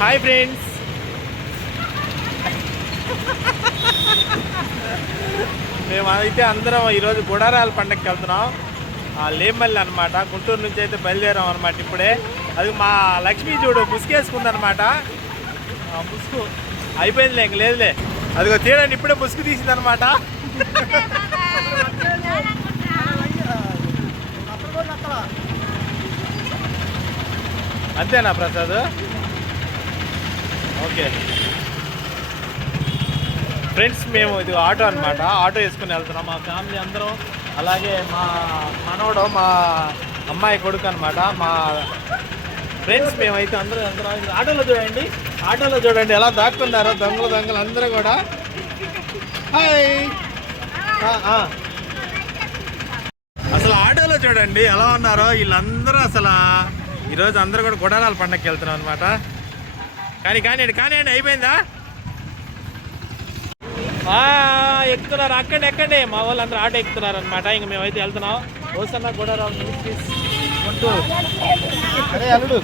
Hi friends. మేము అందరం ఈరోజు గుడారాల పండగకి వెళ్తున్నాం. ఆ లేమల్లి అనమాట గుంటూరు నుంచి అయితే బయలుదేరాం అనమాట ఇప్పుడే. అది మా లక్ష్మీ చూడు ముసుగేసుకుందనమాట ఆ ముసుగు. అయిపోయిందిలే ఇంక లేదులే. అదిగో తీయడండి ఇప్పుడే ముసుగు తీసిందనమాట అంతేనా ప్రసాద్? ఓకే. ఫ్రెండ్స్ మేము ఇది ఆటో అనమాట ఆటో వేసుకుని వెళ్తున్నాం. మా ఫ్యామిలీ అందరం అలాగే మా మనోడు మా అమ్మాయి కొడుకు అనమాట మా ఫ్రెండ్స్ మేమైతే అందరూ అందరం ఆటోలో చూడండి. ఆటోలో చూడండి ఎలా దాక్కున్నారో దొంగలు దొంగలు అందరూ కూడా. హాయ్. అసలు ఆటోలో చూడండి ఎలా ఉన్నారో వీళ్ళందరూ అసలు ఈరోజు అందరూ కూడా గుడారాల పండగకి వెళ్తున్నాం అనమాట కానీ కానివ్వండి కానివ్వండి అయిపోయిందా? ఆ, ఎక్కుతున్నారు. అక్కడే ఎక్కడే మా వాళ్ళు అందరూ ఆటో ఎక్కుతున్నారు అనమాట ఇంక మేమైతే వెళ్తున్నాం. ఓసన్న కూడా గుంటూరు అరే అల్లుడు.